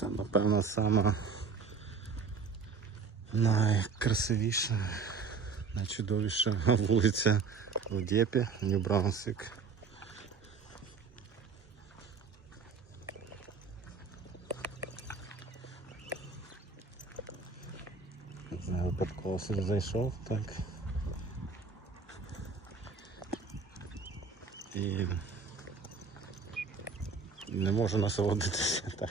Це, напевно, сама найкрасивіша, найчудовіша вулиця в Дєпі, Нью-Браунсвік. Випадково сюди зайшов, так. І не можу насолодитися так.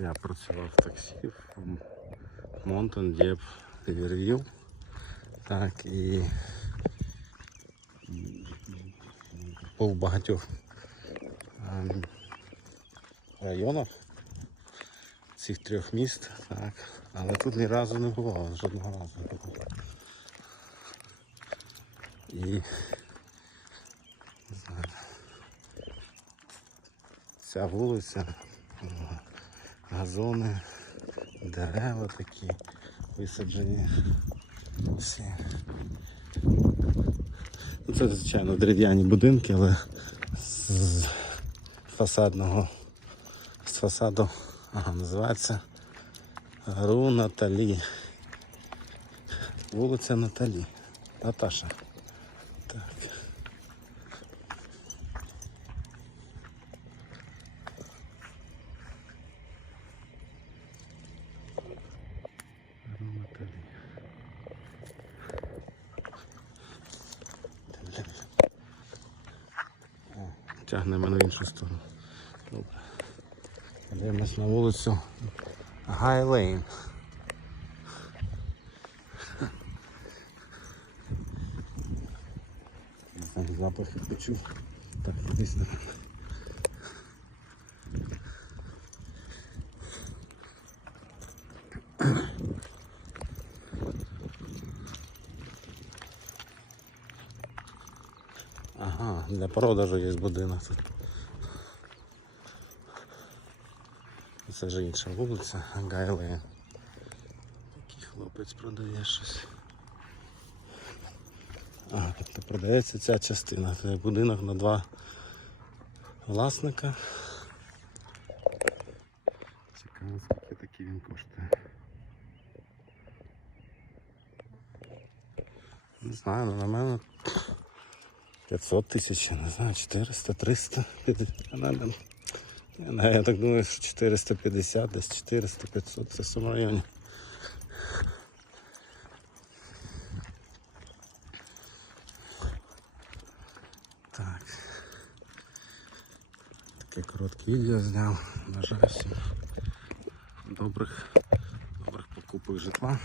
Я працював в таксі в Монтон, Дєп, Лівервіл. Так і був в багатьох ем, районах цих трьох міст, так. Але тут ні разу не було, жодного разу не було. І не знаю, ця вулиця, газони, дерева такі висаджені. Всі. Ну, Це, звичайно, дерев'яні будинки, але з фасадного з фасаду ага, називається Ру Наталі. Вулиця Наталі. Наташа. Так. Ру Наталі. О, Тягне мене в іншу сторону. Добре. Дивимось на вулицю Гайлейн. Запахи почув. Так, іди сюди. Ага, для продажу є будинок тут. Це вже інша вулиця, Гайлея. Такий хлопець продає щось. А, тобто продається ця частина. Це будинок на два власника. Цікаво, скільки такий він коштує. Не знаю, ну, на мене 500 тисяч, я не знаю, 400, 300, 50. Я навіть- я навіть я так думаю, що 450, десь 400-500 це в цьому районі. Так. Таке коротке відео зняв. Бажаю всім добрих, добрих покупок житла.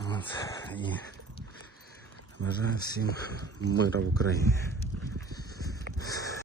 От, і бажаю всім мира в Україні.